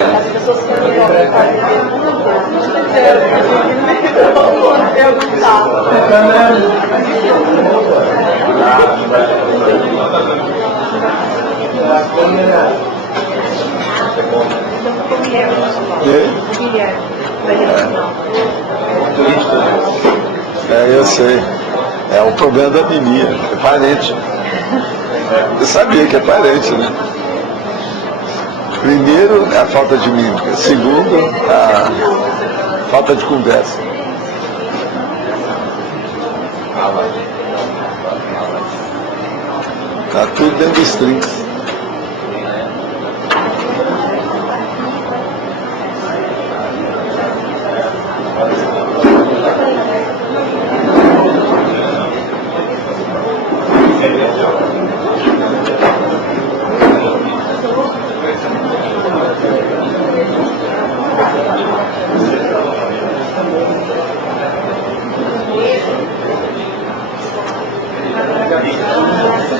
As pessoas que não eu sei. É o problema da anemia. É parente. Eu sabia que é parente, né? Primeiro, a falta de mímica. Segundo, a falta de conversa. Está tudo dentro dos trinques.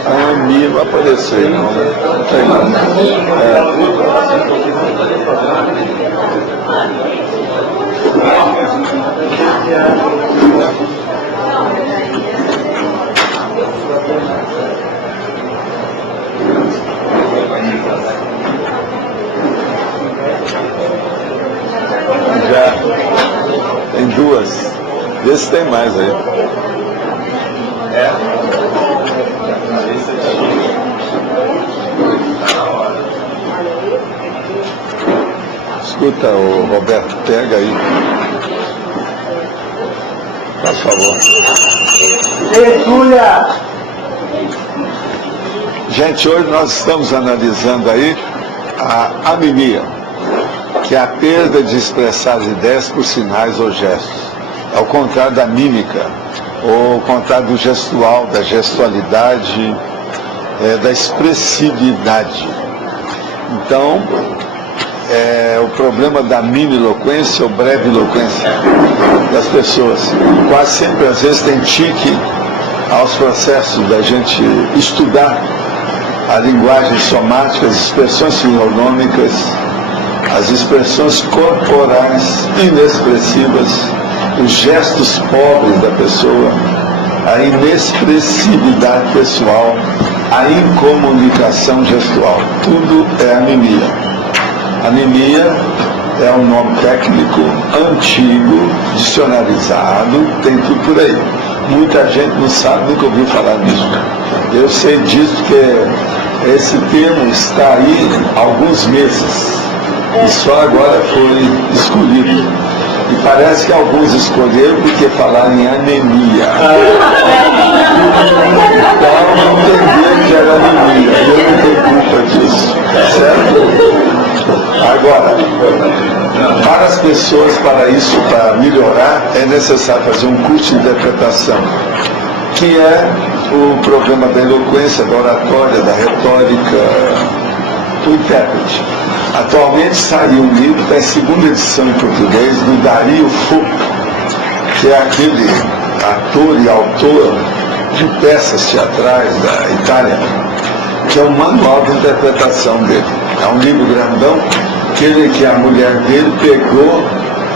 A anemia vai aparecer, não, né? Não tem nada. Já tem duas. Vê se tem mais aí. Escuta, o Roberto, pega aí. Por favor. Júlia! Gente, hoje nós estamos analisando aí a anemia, que é a perda de expressar as ideias por sinais ou gestos. É o contrário da mímica, ou o contrário do gestual, da gestualidade, da expressividade. Então, o problema da mini-eloquência ou breve-eloquência das pessoas. Quase sempre, às vezes, tem tique aos processos da gente estudar a linguagem somática, as expressões fisionômicas, as expressões corporais inexpressivas, os gestos pobres da pessoa, a inexpressividade pessoal, a incomunicação gestual. Tudo é anemia. Anemia é um nome técnico antigo, dicionarizado, tem tudo por aí. Muita gente não sabe, nunca ouviu falar nisso. Eu sei disso porque esse termo está aí há alguns meses e só agora foi escolhido. E parece que alguns escolheram porque falaram em anemia. Então não entenderam que era anemia. Eu não tenho culpa disso. Certo? Agora, para as pessoas, para isso, para melhorar, é necessário fazer um curso de interpretação, que é o problema da eloquência, da oratória, da retórica, do intérprete. Atualmente saiu um livro, está em segunda edição em português, do Dario Fo, que é aquele ator e autor de peças teatrais da Itália, que é um manual de interpretação dele. É um livro grandão que a mulher dele pegou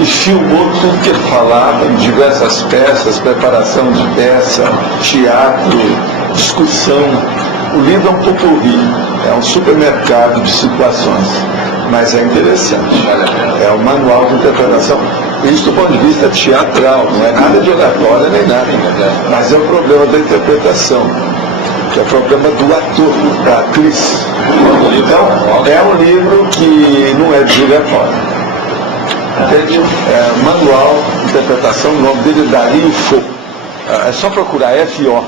e filmou tudo que ele falava em diversas peças, preparação de peça, teatro, discussão. O livro é um popurrí, é um supermercado de situações, mas é interessante. É um manual de interpretação. Isso do ponto de vista teatral, não é nada de oratória nem nada, mas é o problema da interpretação, que é o problema do ator, da atriz. Então, é um livro que não é de Júlia Fora. Entende? É manual de interpretação, o nome dele é Dario Fo. É só procurar F-O.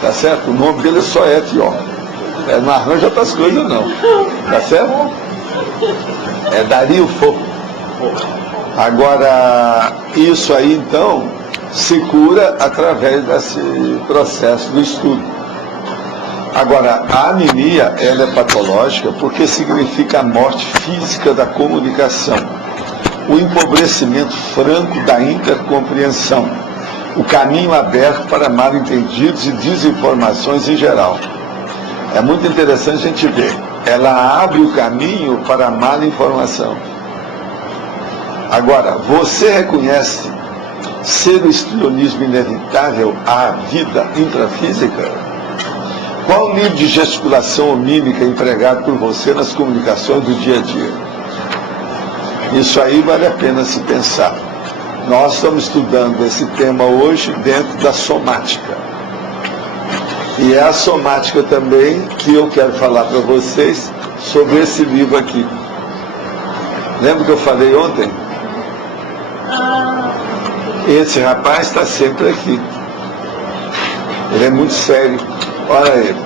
Tá certo? O nome dele é só F-O. Não arranja outras coisas não. Tá certo? É Dario Fo. Agora, isso aí então se cura através desse processo do estudo. Agora, a anemia, ela é patológica porque significa a morte física da comunicação, o empobrecimento franco da intercompreensão, o caminho aberto para mal-entendidos e desinformações em geral. É muito interessante a gente ver. Ela abre o caminho para a mala informação. Agora, você reconhece ser o histrionismo inevitável à vida intrafísica? Qual o nível de gesticulação ou mímica empregado por você nas comunicações do dia a dia? Isso aí vale a pena se pensar. Nós estamos estudando esse tema hoje dentro da somática. E é a somática também que eu quero falar para vocês sobre esse livro aqui. Lembra que eu falei ontem? Esse rapaz está sempre aqui. Ele é muito sério. Olha ele.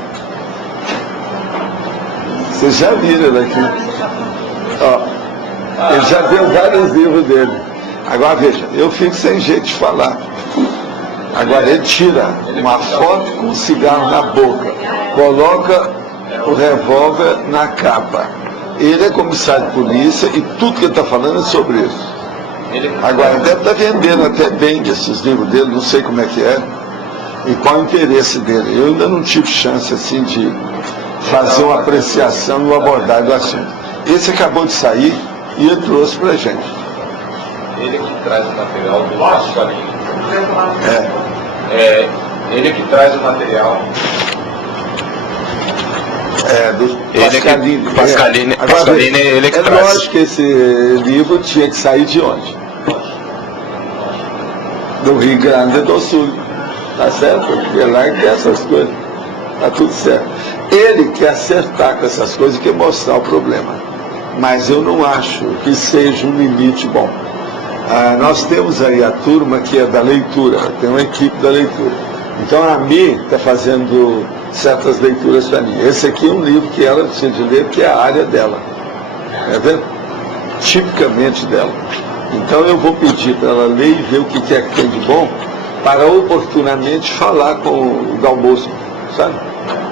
Vocês já viram ele aqui. Ó, ele já deu vários livros dele. Agora veja, eu fico sem jeito de falar. Agora ele tira uma foto com um cigarro na boca, coloca o revólver na capa. Ele é comissário de polícia e tudo que ele está falando é sobre isso. Agora ele deve estar vendendo até bem esses livros dele, não sei como é que é. E qual o interesse dele? Eu ainda não tive chance assim de fazer uma apreciação e uma abordagem do assunto. Esse acabou de sair e ele trouxe para a gente. Ele que traz o material do Pasqualini. Ele que traz o material. Do Pasqualini. Pasqualini, ele que é traz. Lógico que esse livro tinha que sair de onde? Do Rio Grande do Sul. Tá certo? Porque lá que tem essas coisas. Tá tudo certo. Ele quer acertar com essas coisas e quer mostrar o problema. Mas eu não acho que seja um limite bom. Nós temos aí a turma que é da leitura, tem uma equipe da leitura. Então a Mi está fazendo certas leituras para mim. Esse aqui é um livro que ela precisa de ler, que é a área dela. É vendo? Tipicamente dela. Então eu vou pedir para ela ler e ver o que é que tem de bom, para oportunamente falar com o Dalmoço, sabe?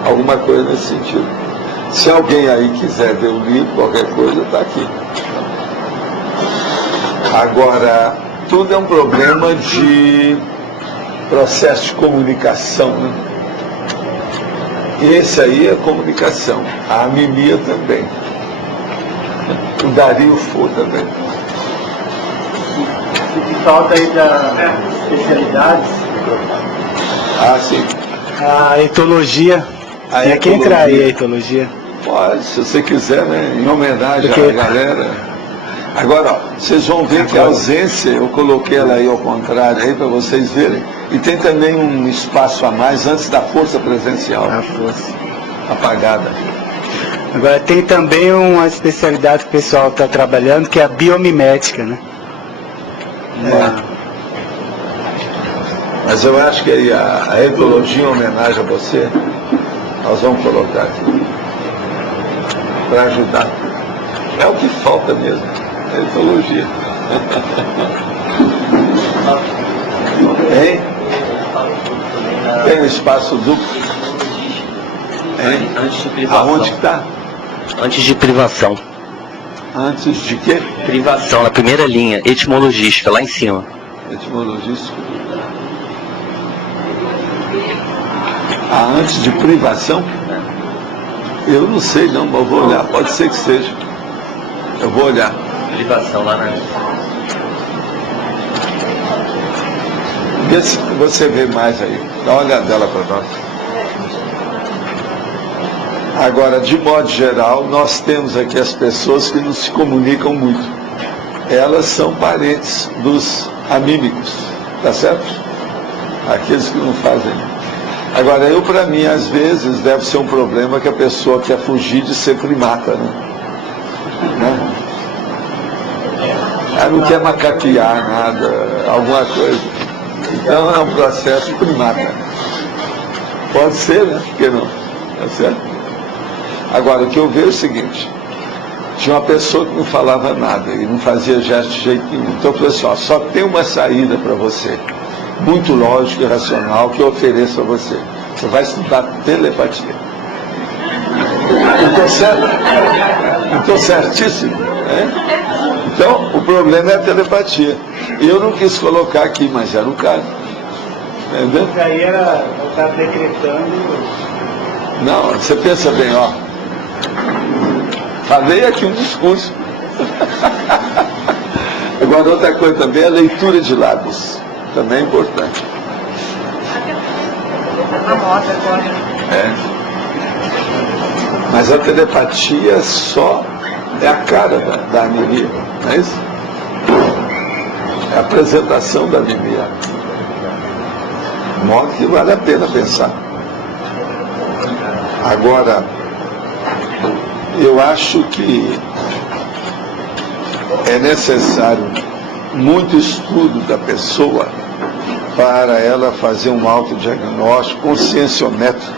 Alguma coisa nesse sentido. Se alguém aí quiser ver o livro, qualquer coisa, está aqui. Agora, tudo é um problema de processo de comunicação, né? Esse aí é comunicação. A Mimia também. O Dario Fô também. O que falta aí das especialidades? Sim. A etologia. A que entrar aí a etologia? Pode, se você quiser, né? Em homenagem à galera. Agora, ó, vocês vão ver que a ausência, eu coloquei ela aí ao contrário, aí para vocês verem. E tem também um espaço a mais antes da força presencial. A força. Apagada. Agora tem também uma especialidade que o pessoal está trabalhando, que é a biomimética, né? Mas eu acho que aí a ecologia em homenagem a você, nós vamos colocar aqui. Para ajudar. É o que falta mesmo. A ecologia. Hein? Tem um espaço duplo. Hein? Antes de privação. Aonde que está? Antes de privação. Antes de quê? Privação, na primeira linha, etimologística, lá em cima. Etimologística. Antes de privação? Eu não sei não, mas eu vou olhar. Pode ser que seja. Eu vou olhar. Privação lá na... Vê se você vê mais aí. Dá uma olhadela para nós. Agora, de modo geral, nós temos aqui as pessoas que não se comunicam muito. Elas são parentes dos amímicos, tá certo? Aqueles que não fazem. Agora, para mim, às vezes, deve ser um problema que a pessoa quer fugir de ser primata, né? Ela não quer macaquear nada, alguma coisa. Então é um processo primata. Pode ser, né? Por que não? Tá certo? Agora, o que eu vejo é o seguinte. Tinha uma pessoa que não falava nada e não fazia gesto de jeito nenhum. Então eu falei assim, só tem uma saída para você, muito lógica e racional, que eu ofereço a você. Você vai estudar telepatia. Estou certo? Estou certíssimo. Né? Então, o problema é a telepatia. Eu não quis colocar aqui, mas era o caso. Entendeu? Isso aí era, eu estava decretando Não, você pensa bem, ó. Falei aqui um discurso. Agora, outra coisa também é a leitura de lábios. Também é importante. Mas a telepatia só é a cara da anemia, não é isso? É a apresentação da anemia. De modo que vale a pena pensar. Agora, eu acho que é necessário muito estudo da pessoa para ela fazer um autodiagnóstico conscienciométrico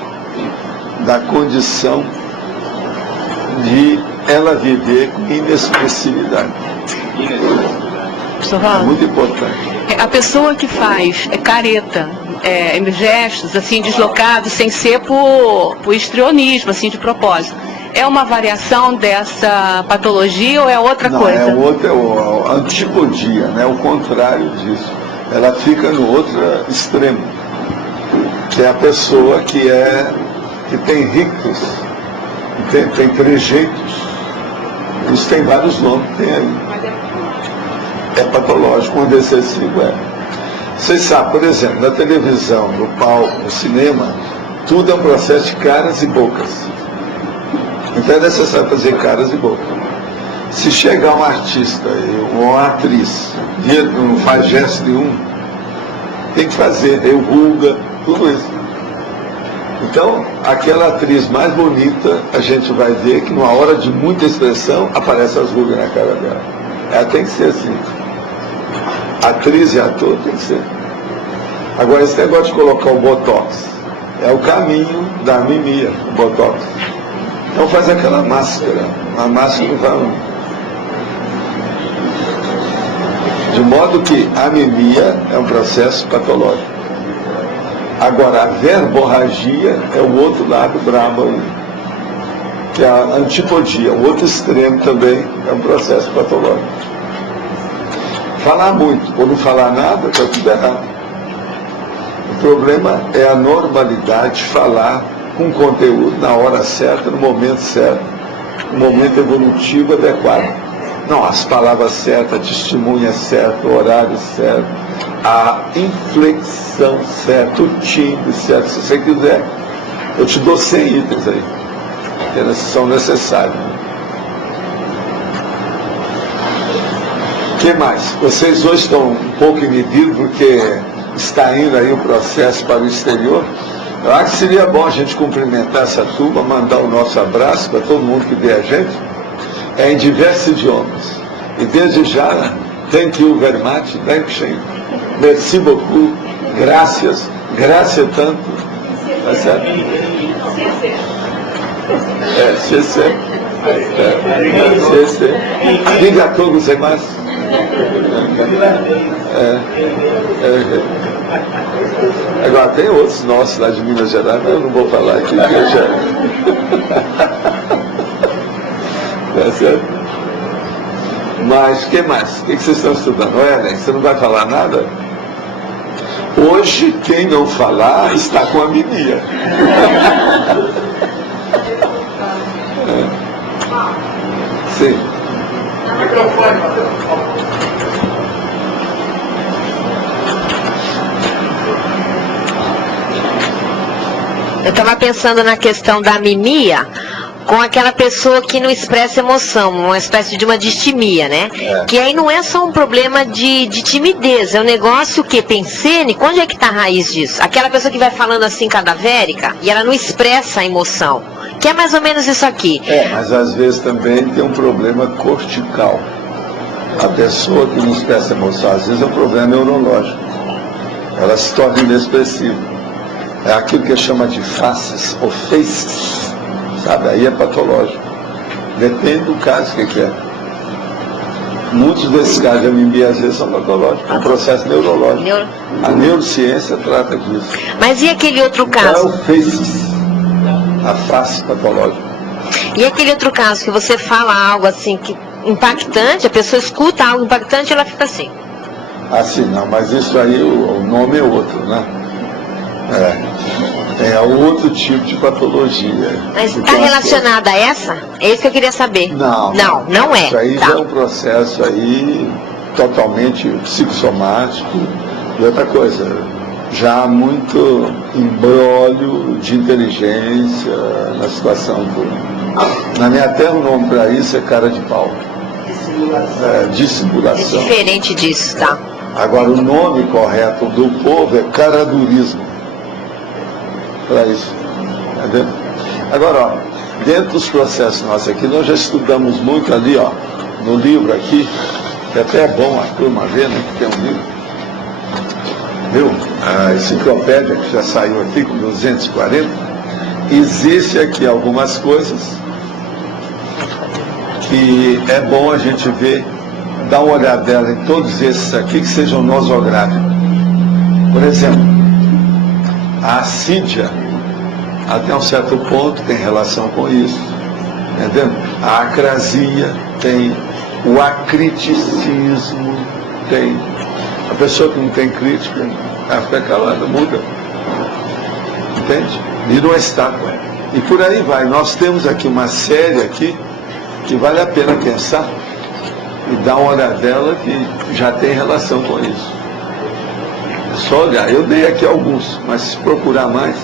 da condição de ela viver com inexpressividade. É muito importante. A pessoa que faz careta, gestos assim deslocados, sem ser por histrionismo, assim, de propósito, é uma variação dessa patologia ou é outra coisa? Não, é a antipodia, né? O contrário disso. Ela fica no outro extremo, que é a pessoa que tem rictus, tem trejeitos. Isso tem vários nomes, tem aí. É patológico, quando excessivo é. Vocês sabem, por exemplo, na televisão, no palco, no cinema, tudo é um processo de caras e bocas. Então é necessário fazer caras e bocas. Se chegar um artista ou uma atriz, não faz gesto nenhum, tem que fazer, ruga, tudo isso. Então, aquela atriz mais bonita, a gente vai ver que numa hora de muita expressão, aparecem as rugas na cara dela. Ela tem que ser assim. Atriz e ator tem que ser. Agora, esse negócio de colocar o botox é o caminho da anemia, o botox. Então faz aquela máscara, uma máscara vai. De modo que a anemia é um processo patológico. Agora, a verborragia é o outro lado brabo aí, que é a antipodia, o outro extremo também é um processo patológico. Falar muito ou não falar nada, está tudo errado. O problema é a normalidade de falar com conteúdo na hora certa, no momento certo, no momento evolutivo adequado. Não, as palavras certas, a testemunha certa, o horário certo, a inflexão certa, o timbre certo. Se você quiser, eu te dou 100 itens aí, que são necessários. O que mais? Vocês hoje estão um pouco inibidos porque está indo aí o processo para o exterior. Eu acho que seria bom a gente cumprimentar essa turma, mandar o nosso abraço para todo mundo que vê a gente. É em diversos idiomas. E desde já, thank you very much, dankeschön, merci beaucoup, gracias, graças tanto. Tá certo? CC. CC. Diga a todos os mais. Agora tem outros nossos lá de Minas Gerais, mas eu não vou falar aqui, porque já. Tá certo? Mas, o que mais? O que vocês estão estudando? Ellen, você não vai falar nada? Hoje, quem não falar está com anemia. Sim. Eu estava pensando na questão da mimia com aquela pessoa que não expressa emoção, uma espécie de uma distimia, né? Que aí não é só um problema de timidez, é um negócio que tem cênico. Onde é que está a raiz disso? Aquela pessoa que vai falando assim cadavérica e ela não expressa a emoção, que é mais ou menos isso aqui. Mas às vezes também tem um problema cortical. A pessoa que não expressa emoção, às vezes é um problema neurológico. Ela se torna inexpressiva. É aquilo que chama de faces ou faces, sabe? Aí é patológico. Depende do caso que é. Muitos desses casos de anemia às vezes são patológicos, é um processo neurológico. A neurociência trata disso. Mas e aquele outro caso? É o faces, a face patológica. E aquele outro caso que você fala algo assim que impactante, a pessoa escuta algo impactante e ela fica assim. Assim, não, mas isso aí o nome é outro, né? É outro tipo de patologia. Mas está Então, relacionada a essa? É isso que eu queria saber. Não. Não é. Isso aí Tá. já é um processo aí totalmente psicossomático. E outra coisa, já há muito embrólio de inteligência na situação toda. Na minha terra o nome para isso é cara de pau. É Dissimulação. diferente disso, tá? Agora o nome correto do povo é caradurismo. Para isso. Entendeu? Agora, ó, dentro dos processos nossos aqui, nós já estudamos muito ali, ó, no livro aqui, que até é bom a turma ver, né, que tem um livro. Viu? A enciclopédia que já saiu aqui com 240. Existe aqui algumas coisas que é bom a gente ver, dar uma olhadela em todos esses aqui que sejam nosográficos. Por exemplo, a assídia, até um certo ponto, tem relação com isso. Entendeu? A acrasia tem, o acriticismo tem. A pessoa que não tem crítica, ela fica calada, muda. Entende? Vira uma estátua. E por aí vai. Nós temos aqui uma série aqui que vale a pena pensar e dar uma olhadela que já tem relação com isso. É só olhar. Eu dei aqui alguns, mas se procurar mais.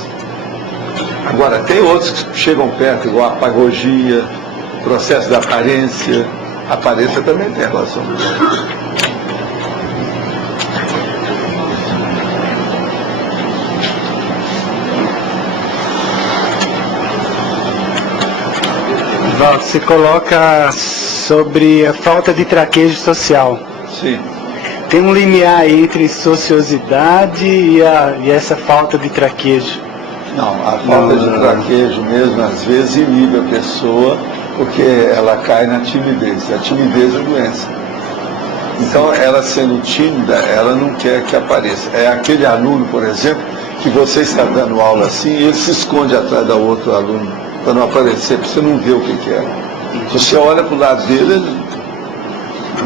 Agora, tem outros que chegam perto, igual a apagogia, processo da aparência. A aparência também tem relação com isso. Você coloca sobre a falta de traquejo social. Sim. Tem um limiar entre sociosidade e essa falta de traquejo. Não, a falta de traquejo mesmo, às vezes, inibe a pessoa, porque ela cai na timidez. A timidez é doença. Então, ela sendo tímida, ela não quer que apareça. É aquele aluno, por exemplo, que você está dando aula assim, e ele se esconde atrás do outro aluno, para não aparecer, para você não ver o que é. Se você olha para o lado dele, ele...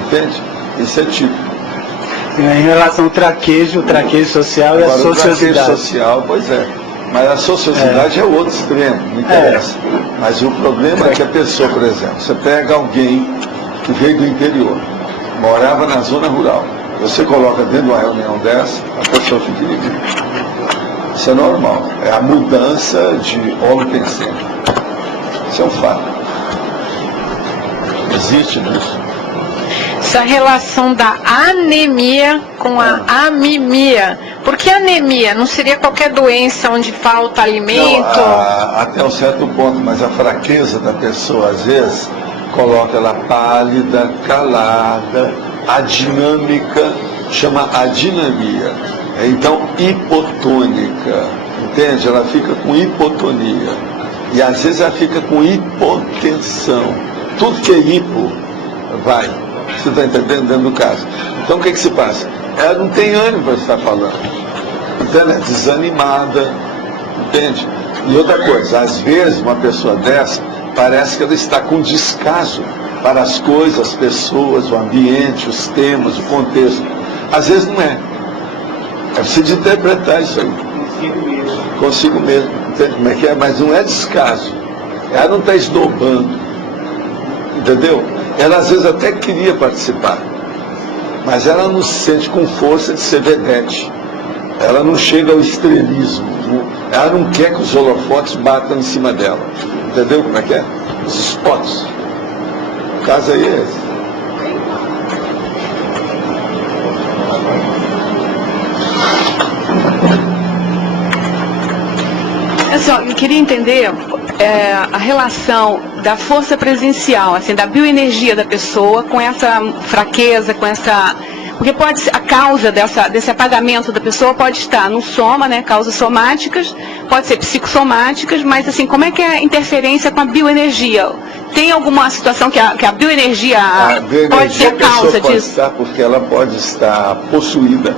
entende? Isso é típico. Em relação ao traquejo, o traquejo social e a Agora, sociosidade. o traquejo social, pois é. Mas a sociosidade é outro extremo, não interessa. Mas o problema é que a pessoa, por exemplo, você pega alguém que veio do interior, morava na zona rural, você coloca dentro de uma reunião dessa, a pessoa fica inibida. Isso é normal. É a mudança de holopensene. Isso é um fato. Existe isso. Essa relação da anemia com a amimia. Por que anemia? Não seria qualquer doença onde falta alimento? Não, até um certo ponto, mas a fraqueza da pessoa, às vezes, coloca ela pálida, calada, a dinâmica, chama adinamia. Então, hipotônica, entende? Ela fica com hipotonia. E às vezes ela fica com hipotensão. Tudo que é hipo, vai. Você está entendendo dentro do caso. Então o que se passa? Ela não tem ânimo para estar falando. Então ela é desanimada, entende? E outra coisa, às vezes uma pessoa dessa, parece que ela está com descaso para as coisas, as pessoas, o ambiente, os temas, o contexto. Às vezes não é. É preciso interpretar isso aí. Consigo mesmo. Entende como é que é? Mas não é descaso. Ela não está esnobando. Entendeu? Ela às vezes até queria participar. Mas ela não se sente com força de ser vedete. Ela não chega ao estrelismo. Ela não quer que os holofotes batam em cima dela. Entendeu como é que é? Os spots. O caso aí é esse. Eu queria entender a relação da força presencial, assim, da bioenergia da pessoa com essa fraqueza, com essa... Porque pode ser, a causa desse apagamento da pessoa pode estar no soma, né, causas somáticas, pode ser psicossomáticas, mas assim, como é que é a interferência com a bioenergia? Tem alguma situação que a bioenergia pode ser a causa pode disso? estar porque ela pode estar possuída.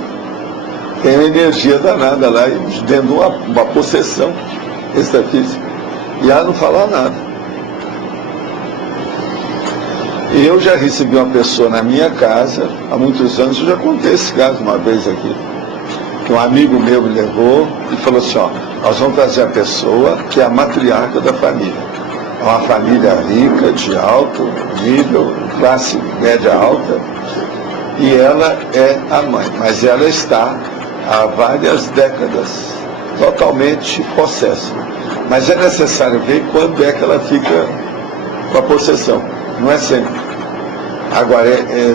Tem uma energia danada lá, dentro de uma possessão extrafísica. E ela não fala nada. E eu já recebi uma pessoa na minha casa, há muitos anos, eu já contei esse caso uma vez aqui, que um amigo meu me levou e falou assim, ó, Nós vamos trazer a pessoa que é a matriarca da família. É uma família rica, de alto nível, classe média alta, e ela é a mãe, mas ela está há várias décadas totalmente possessa. Mas é necessário ver quando é que ela fica com a possessão, não é sempre. Agora,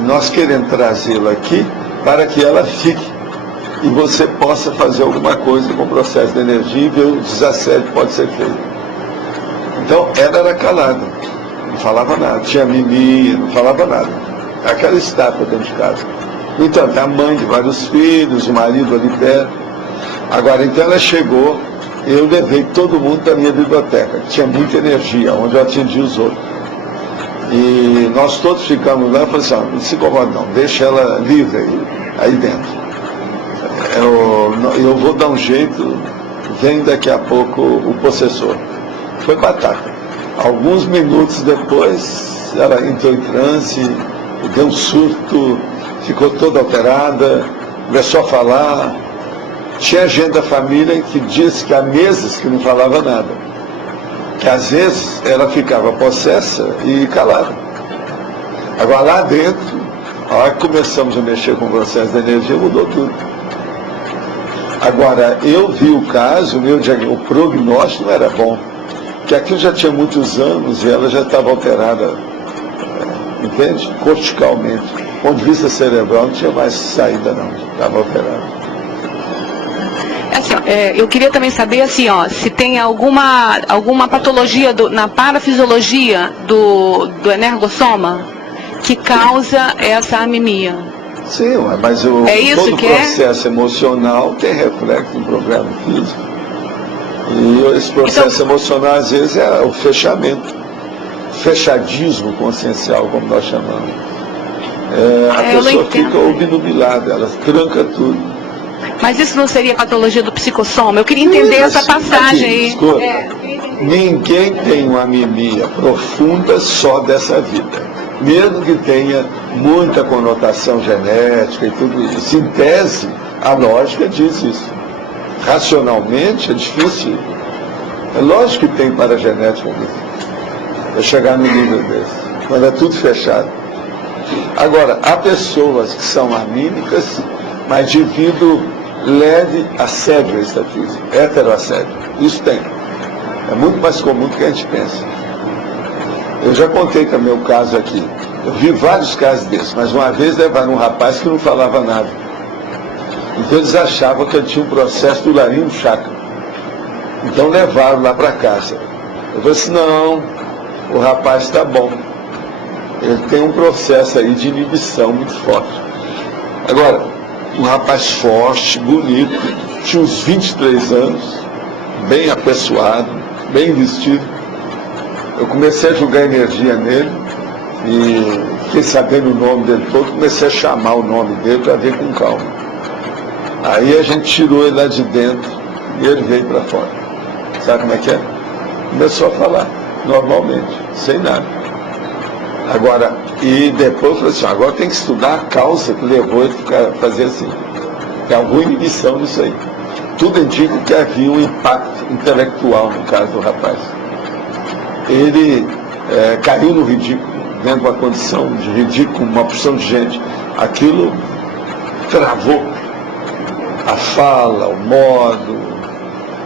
nós queremos trazê-la aqui para que ela fique e você possa fazer alguma coisa com o processo de energia e ver o desassédio que pode ser feito. Então, ela era calada, não falava nada, tinha mimimi, não falava nada. Aquela estátua dentro de casa. No entanto, a mãe de vários filhos, o marido ali perto. Agora, então ela chegou, eu levei todo mundo para a minha biblioteca, que tinha muita energia, onde eu atendi os outros. E nós todos ficamos lá e falamos assim, não se incomoda não, deixa ela livre aí dentro. Eu vou dar um jeito, vem daqui a pouco o possessor. Foi batata. Alguns minutos depois, ela entrou em transe, deu um surto, ficou toda alterada, começou a falar. Tinha gente da família que disse que há meses que não falava nada. Que às vezes ela ficava possessa e calada. Agora lá dentro, a hora que começamos a mexer com o processo de energia, mudou tudo. Agora, eu vi o caso, o prognóstico não era bom. Porque aquilo já tinha muitos anos e ela já estava alterada, entende? Corticalmente. Do ponto de vista cerebral não tinha mais saída não, estava alterada. Assim, eu queria também saber assim, se tem alguma patologia na parafisiologia do energossoma que causa essa anemia. Sim, mas todo o processo emocional tem reflexo no programa físico. E esse processo emocional, às vezes, é o fechamento. Fechadismo consciencial, como nós chamamos. A pessoa fica obnubilada, ela tranca tudo. Mas isso não seria patologia do psicossoma? Eu queria entender essa passagem aí. Escuta, ninguém tem uma anemia profunda só dessa vida. Mesmo que tenha muita conotação genética e tudo isso. Em tese, a lógica diz isso. Racionalmente é difícil. É lógico que tem paragenética para chegar no nível desse. Quando é tudo fechado. Agora, há pessoas que são anímicas, mas devido leve assédio extrafísico, heteroassédio. Isso tem. É muito mais comum do que a gente pensa. Eu já contei também o caso aqui. Eu vi vários casos desses, mas uma vez levaram um rapaz que não falava nada. Então eles achavam que ele tinha um processo do laringe chakra. Então levaram lá para casa. Eu falei assim, não, o rapaz está bom. Ele tem um processo aí de inibição muito forte. Agora, um rapaz forte, bonito, tinha uns 23 anos, bem apessoado, bem vestido. Eu comecei a jogar energia nele e fiquei sabendo o nome dele todo, comecei a chamar o nome dele para ver com calma. Aí a gente tirou ele lá de dentro e ele veio para fora. Sabe como é que é? Começou a falar, normalmente, sem nada. Agora, e depois eu falei assim, agora tem que estudar a causa que levou ele a fazer assim. Tem alguma inibição nisso aí. Tudo indica que havia um impacto intelectual no caso do rapaz. Ele caiu no ridículo, vendo uma condição de ridículo, uma porção de gente. Aquilo travou a fala, o modo.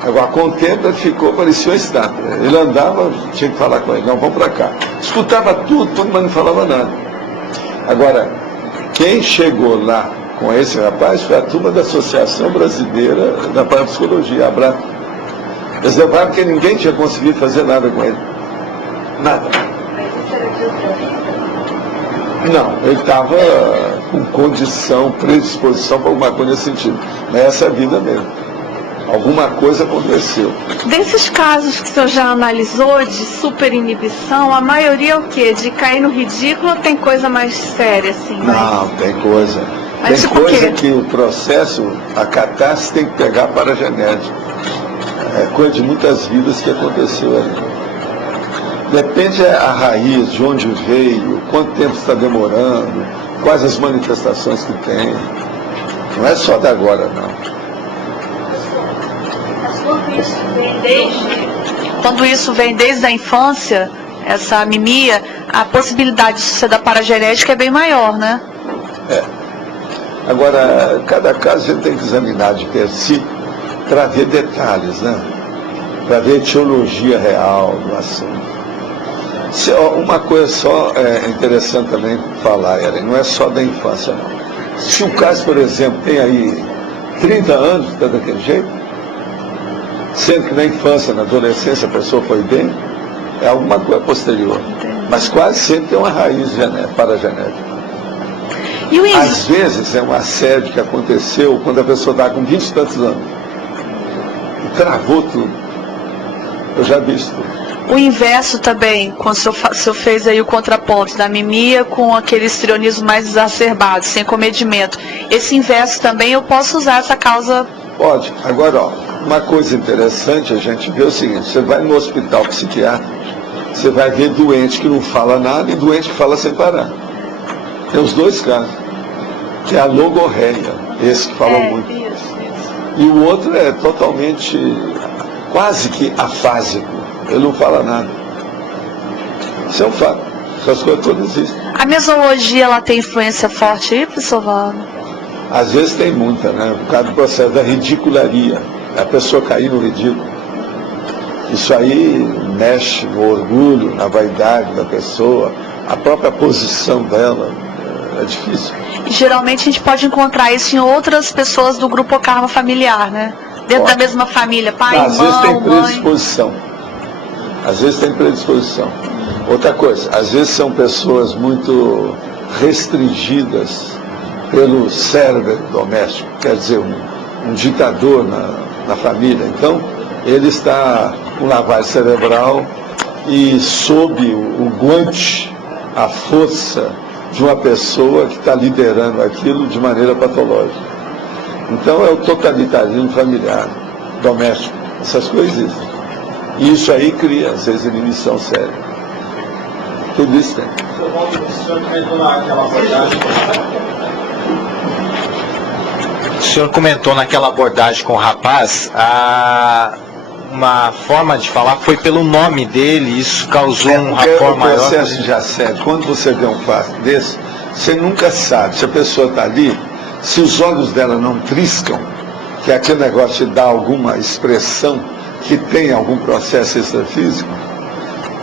Agora, com o tempo, ele ficou, parecia uma estátua. Ele andava, tinha que falar com ele, não, vamos para cá. Escutava tudo, mas não falava nada. Agora, quem chegou lá com esse rapaz foi a turma da Associação Brasileira da Parapsicologia, a Abrato. Eles levaram porque ninguém tinha conseguido fazer nada com ele. Nada. Não, ele estava com condição, predisposição para alguma coisa nesse sentido. Mas essa é a vida mesmo. Alguma coisa aconteceu. Desses casos que o senhor já analisou de superinibição, a maioria é o quê? De cair no ridículo ou tem coisa mais séria assim? Não, tem coisa. Mas tem tipo coisa que o processo, a catástrofe tem que pegar para a genética. É coisa de muitas vidas que aconteceu ali. Depende a raiz, de onde veio, quanto tempo está demorando, quais as manifestações que tem. Não é só de agora, não. Quando isso vem desde a infância, essa anemia, a possibilidade de ser da paragenética é bem maior, né? Agora, cada caso a gente tem que examinar de per si para ver detalhes, né? Para ver a etiologia real do assunto. Uma coisa só é interessante também falar, Ellen, não é só da infância, não. Se o caso, por exemplo, tem aí 30 anos, está daquele jeito, sendo que na infância, na adolescência, a pessoa foi bem, é alguma coisa posterior. Mas quase sempre tem uma raiz paragenética. Às vezes é um assédio que aconteceu quando a pessoa está com 20 e tantos anos. E travou tudo. Eu já vi isso tudo. O inverso também, quando o senhor fez aí o contraponto da anemia com aquele histrionismo mais exacerbado, sem comedimento. Esse inverso também eu posso usar essa causa? Pode. Agora, ó, uma coisa interessante a gente vê é o seguinte, você vai no hospital psiquiátrico, você vai ver doente que não fala nada e doente que fala sem parar. Tem os dois casos, que é a logorreia, esse que falou muito. Isso. E o outro é totalmente, quase que afásico. Ele não fala nada. Isso é um fato. Essas coisas todas existem. A mesologia, ela tem influência forte aí, professor Valdo? Às vezes tem muita, né? Por causa do processo da ridicularia. A pessoa cair no ridículo. Isso aí mexe no orgulho, na vaidade da pessoa, a própria posição dela. É difícil. E geralmente a gente pode encontrar isso em outras pessoas do grupo karma familiar, né? Dentro da mesma família, pai, às irmão, vezes tem mãe. predisposição. Às vezes tem predisposição. Outra coisa, às vezes são pessoas muito restringidas pelo cérebro doméstico, quer dizer, um ditador na família. Então, ele está com lavagem cerebral e sob o guante, a força de uma pessoa que está liderando aquilo de maneira patológica. Então, é o totalitarismo familiar, doméstico. Essas coisas existem. E isso aí cria, às vezes, inibição séria. Tudo isso tem. O senhor comentou naquela abordagem com o rapaz, uma forma de falar foi pelo nome dele, isso causou um rapport maior. O processo de assédio, quando você vê um fato desse, você nunca sabe se a pessoa está ali, se os olhos dela não triscam, que aquele negócio te dá alguma expressão, que tem algum processo extrafísico.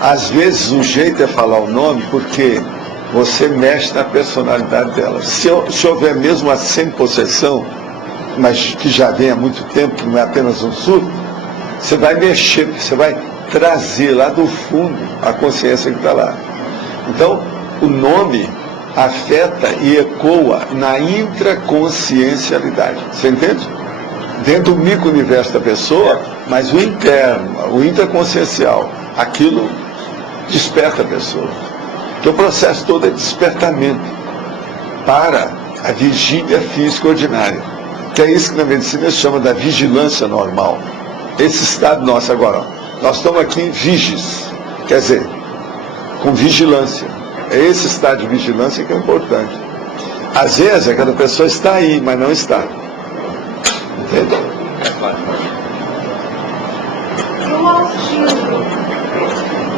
Às vezes o jeito é falar o nome porque você mexe na personalidade dela. Se houver mesmo a sem-possessão, mas que já vem há muito tempo, que não é apenas um surto, você vai mexer, você vai trazer lá do fundo a consciência que está lá. Então, o nome afeta e ecoa na intraconsciencialidade. Você entende? Dentro do micro-universo da pessoa, mas o interno, o intraconsciencial, aquilo desperta a pessoa. Porque o processo todo é despertamento para a vigília física ordinária, que é isso que na medicina se chama da vigilância normal. Esse estado nosso agora, nós estamos aqui em vigis, quer dizer, com vigilância. É esse estado de vigilância que é importante. Às vezes aquela pessoa está aí, mas não está. Entende?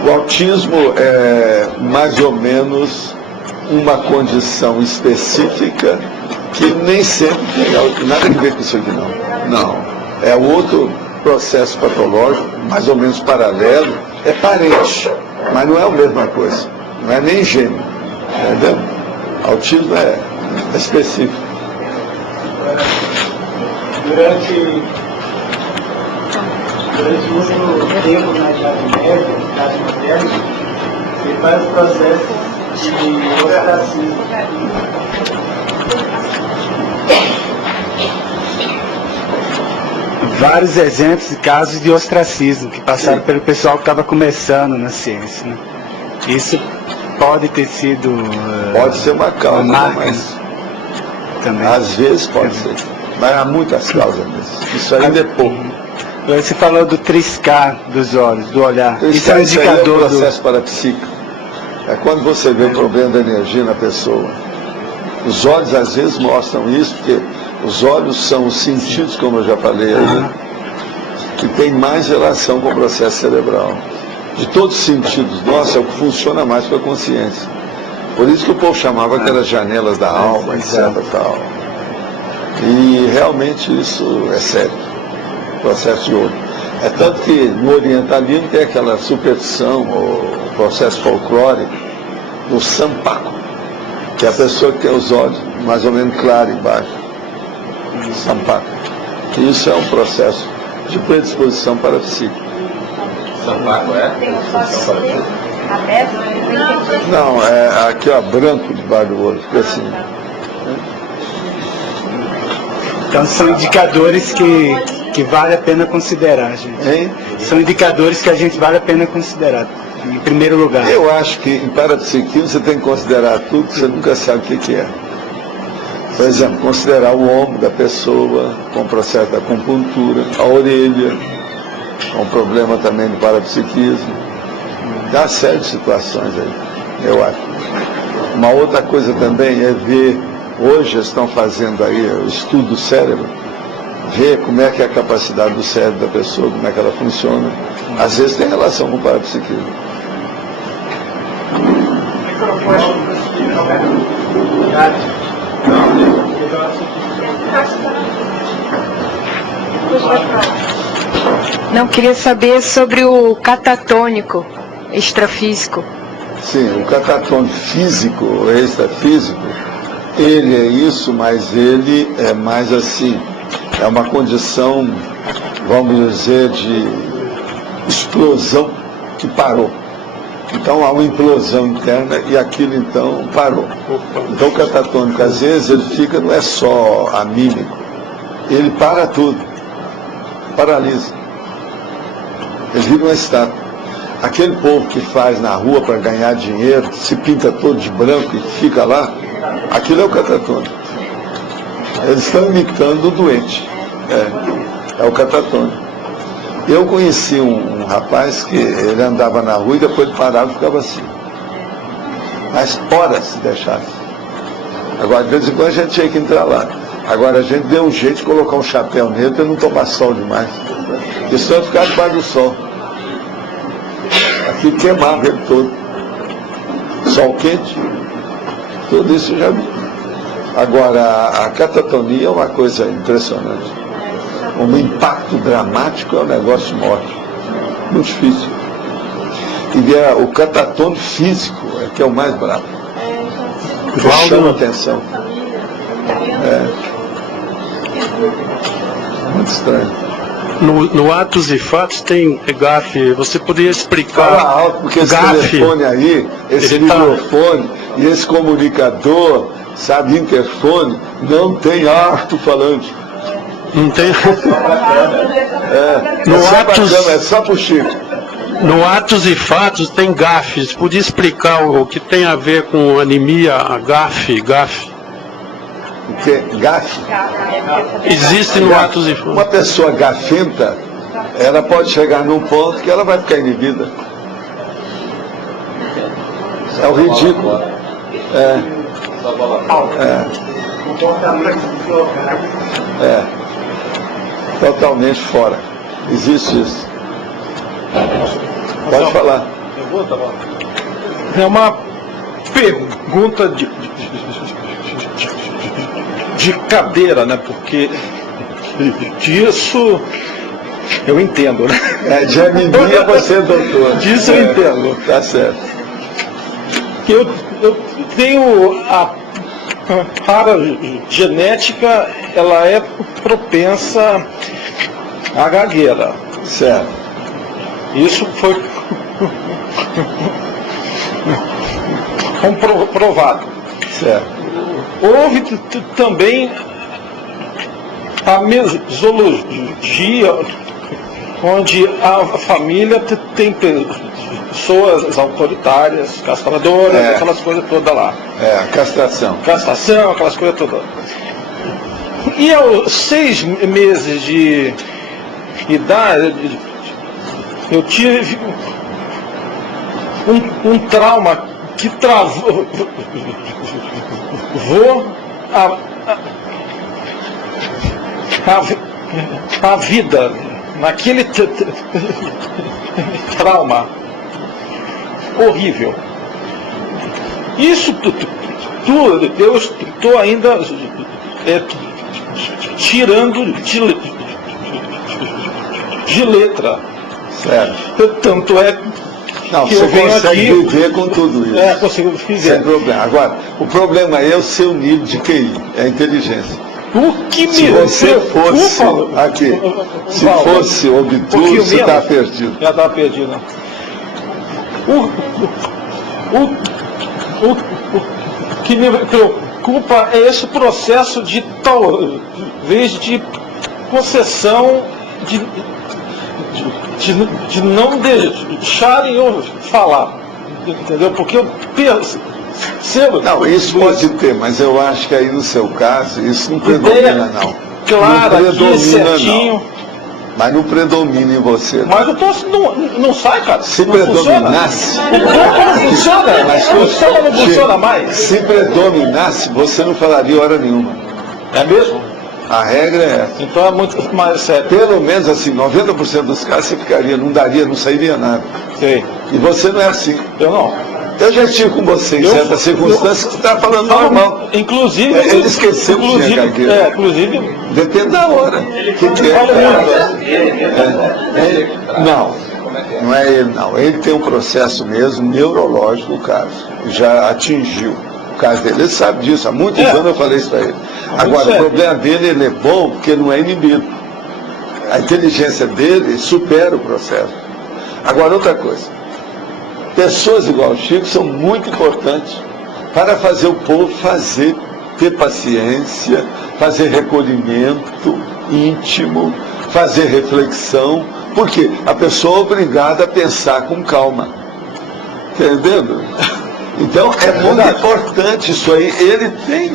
O autismo é mais ou menos uma condição específica que nem sempre tem nada a ver com isso aqui, não. Não. É outro processo patológico, mais ou menos paralelo, é parente, mas não é a mesma coisa. Não é nem gêmeo. Entendeu? Autismo é específico. Durante muito tempo na Idade Média, na Idade Moderna, se faz o processo de ostracismo. Vários exemplos de casos de ostracismo que passaram pelo pessoal que estava começando na ciência, né? Isso pode ter sido... pode ser uma causa, mas também. Às vezes pode ser. Mas há muitas causas disso. Isso ainda é pouco. Você falou do triscar dos olhos, do olhar. Isso é um indicador do processo parapsíquico. É quando você vê o problema da energia na pessoa. Os olhos às vezes mostram isso, porque os olhos são os sentidos, como eu já falei aí, que tem mais relação com o processo cerebral. De todos os sentidos nossos, é o que funciona mais com a consciência. Por isso que o povo chamava que eram janelas da alma, etc. Tal. E realmente isso é sério, processo de ouro. É tanto que no orientalismo tem aquela superstição, o processo folclórico do sampaco, que é a pessoa que tem os olhos mais ou menos claros embaixo. Sampaco. Isso é um processo de predisposição parapsíquica. Sampaco é? Não, é aqui ó, branco debaixo do olho, fica assim. Então são indicadores que vale a pena considerar, gente. Hein? São indicadores que a gente vale a pena considerar, em primeiro lugar. Eu acho que em parapsiquismo você tem que considerar tudo que você nunca sabe o que é. Por exemplo, considerar o ombro da pessoa, com o processo da acupuntura, a orelha, com problema também do parapsiquismo. Dá série de situações aí, eu acho. Uma outra coisa também é ver, hoje estão fazendo aí o estudo do cérebro, ver como é que é a capacidade do cérebro da pessoa, como é que ela funciona. Às vezes tem relação com o parapsiquismo. Não, queria saber sobre o catatônico extrafísico. Sim, o catatônico físico, ou extrafísico, ele é isso, mas ele é mais assim, é uma condição, vamos dizer, de explosão que parou. Então há uma implosão interna e aquilo então parou. Então o catatônico, às vezes, ele fica, não é só amímico, ele para tudo, paralisa. Ele vira uma estátua. Aquele povo que faz na rua para ganhar dinheiro, se pinta todo de branco e fica lá, aquilo é o catatônico. Eles estão imitando o doente. É o catatônico. Eu conheci um rapaz que ele andava na rua e depois ele parava e ficava assim. Mas horas se deixasse. Agora, de vez em quando a gente tinha que entrar lá. Agora a gente deu um jeito de colocar um chapéu nele para ele não tomar sol demais. E só ficar debaixo do sol. Aqui queimava ele todo. Sol quente. Tudo isso eu já vi. Agora, a catatonia é uma coisa impressionante. Um impacto dramático é um negócio de morte. Muito difícil. E o catatônico físico é que é o mais bravo. Que chama a atenção. Muito estranho. No Atos e Fatos tem gafe. Você poderia explicar? Fala alto, porque esse telefone aí, esse microfone e esse comunicador, sabe, interfone, não tem alto-falante. Não tem. É só pro Chico. No Atos e Fatos tem gafe. Você podia explicar o que tem a ver com anemia, a gafe? O que? Gafe? Existe no Atos e Fatos. Uma pessoa gafenta, ela pode chegar num ponto que ela vai ficar inibida. É o ridículo. Totalmente fora. Existe isso. Pode falar. É uma pergunta de cadeira, né? Porque disso eu entendo, né? De anemia você é doutor. Disso eu entendo. Tá certo. Eu tenho a paragenética, ela é propensa à gagueira. Certo. Isso foi comprovado. Certo. Houve também a mesologia, onde a família tem pessoas autoritárias, castradoras, aquelas coisas todas lá. A castração. Castração, aquelas coisas todas. E aos 6 meses de idade, eu tive um trauma que travou a vida naquele trauma horrível. Isso tudo eu estou ainda tirando de letra. Certo. Tanto é Não, que você eu venho consegue aqui. viver com tudo isso. Consigo viver. Sem problema. Agora, o problema é o seu nível de QI, é a inteligência. O que me Se você fosse preocupa, aqui, se Paulo, fosse obtuso, pouquinho você está perdido. Já estava perdido. O que me preocupa é esse processo de talvez de concessão de não deixarem eu falar, entendeu? Porque eu percebo. Não, isso pode ter, mas eu acho que aí no seu caso isso não predomina, não. Clara, não aqui, predomina, certinho. não. Mas não predomina em você. Mas eu tô, não sai, cara. Se não predominasse. Funciona. O corpo não funciona. Mas O sistema não funciona mais. Se predominasse, você não falaria hora nenhuma. É mesmo? A regra é essa. Então é muito mais sério. Pelo menos assim, 90% dos casos você ficaria, não daria, não sairia nada. Sei. E você não é assim. Eu não. Eu já estive com você em certas circunstâncias que você está falando normal. Inclusive. Ele esqueceu que tinha gagueira. Inclusive. Depende da hora. Não é ele não. Ele tem um processo mesmo neurológico, o caso. Já atingiu o caso dele. Ele sabe disso. Há muitos anos eu falei isso para ele. Agora, o problema dele, ele é bom porque não é inibido. A inteligência dele supera o processo. Agora, outra coisa. Pessoas igual o Chico são muito importantes para fazer o povo ter paciência, fazer recolhimento íntimo, fazer reflexão, porque a pessoa é obrigada a pensar com calma. Entendendo? Então é muito importante isso aí. Ele tem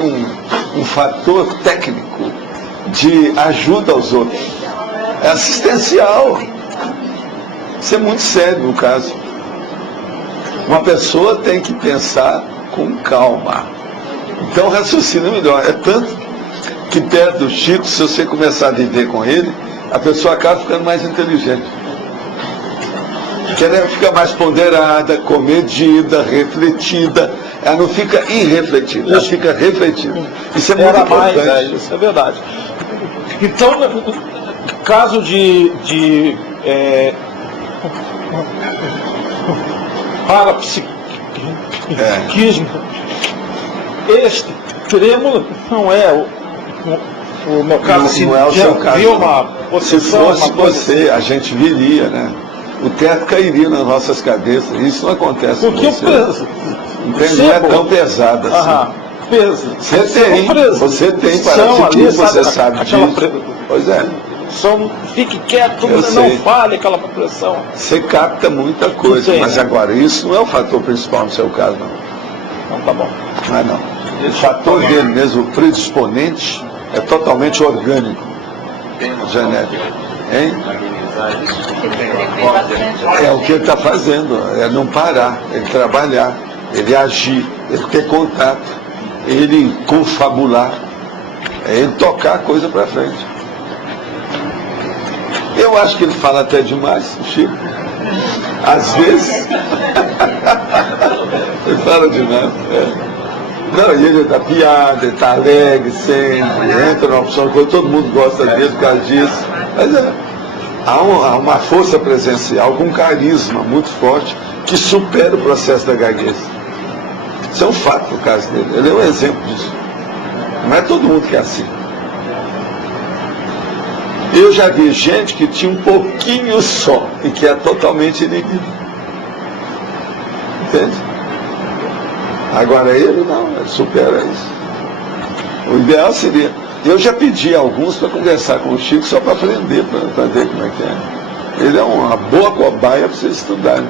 um fator técnico de ajuda aos outros. É assistencial. Isso é muito sério no caso. Uma pessoa tem que pensar com calma. Então raciocina melhor. É tanto que perto do Chico, se você começar a viver com ele, a pessoa acaba ficando mais inteligente. Porque ela fica mais ponderada, comedida, refletida. Ela não fica irrefletida, ela fica refletida. Isso é muito importante. Isso é verdade. Então, no caso de parapsiquismo extremo não é o meu caso, não, assim, não é o seu caso. Se fosse você, a gente viria, né? O teto cairia nas nossas cabeças. Isso não acontece com você. Não é tão pesado assim. Você tem parapsiquismo, você sabe disso. Pois é. Só fique quieto, não fale aquela pressão. Você capta muita coisa, mas agora isso não é o fator principal no seu caso, não. Não, tá bom. Não é não. O fator dele mesmo, o predisponente, é totalmente orgânico, genético. Hein? É o que ele está fazendo, é não parar, ele trabalhar, ele agir, ele ter contato, ele confabular, é ele tocar a coisa para frente. Eu acho que ele fala até demais, Chico. Às vezes. Ele fala demais. Não, e ele dá piada, ele está alegre sempre, entra numa opção que todo mundo gosta dele por causa disso. Mas há uma força presencial com carisma muito forte que supera o processo da gaguez. Isso é um fato no caso dele. Ele é um exemplo disso. Não é todo mundo que é assim. Eu já vi gente que tinha um pouquinho só e que é totalmente inibido. Entende? Agora ele não, ele supera isso. O ideal seria... Eu já pedi a alguns para conversar com o Chico só para aprender, para ver como é que é. Ele é uma boa cobaia para vocês estudarem.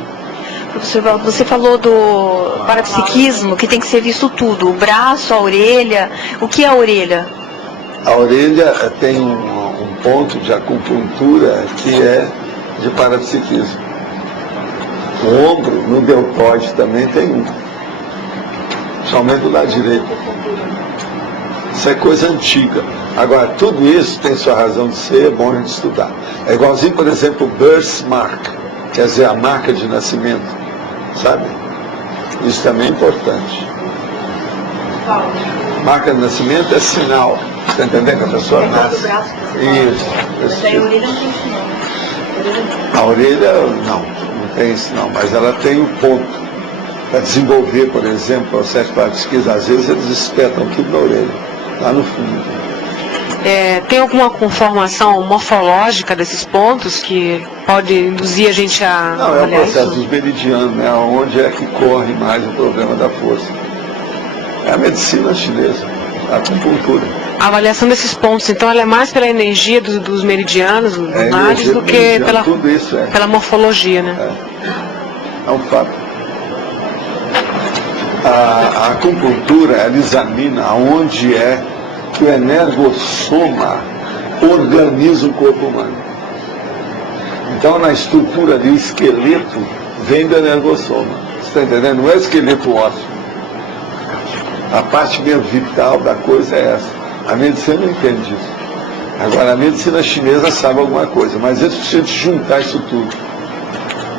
Professor Valdo, você falou do parapsiquismo, que tem que ser visto tudo, o braço, a orelha. O que é a orelha? A orelha tem um ponto de acupuntura que é de parapsiquismo. O ombro, no deltoide, também tem um. Somente do lado direito. Isso é coisa antiga. Agora, tudo isso tem sua razão de ser, é bom a gente estudar. É igualzinho, por exemplo, o birthmark, quer dizer, a marca de nascimento, sabe? Isso também é importante. Marca de nascimento é sinal, você está entendendo que a pessoa nasce? Isso. Mas aí a orelha não tem sinal. A orelha, não tem isso não, mas ela tem um ponto para desenvolver, por exemplo, o processo de pesquisa. Às vezes eles espetam tudo na orelha, lá no fundo. Tem alguma conformação morfológica desses pontos que pode induzir a gente a Não, é o avaliar processo isso? dos meridianos, né? Onde é que corre mais o problema da força. É a medicina chinesa, a acupuntura. A avaliação desses pontos, então, ela é mais pela energia dos meridianos, dos nares, do que tudo isso pela morfologia, né? É um fato. A acupuntura, ela examina aonde é que o energossoma organiza o corpo humano. Então, na estrutura ali, o esqueleto vem do energossoma. Você está entendendo? Não é esqueleto ósseo. A parte mesmo vital da coisa é essa. A medicina não entende disso. Agora, a medicina chinesa sabe alguma coisa, mas é preciso juntar isso tudo.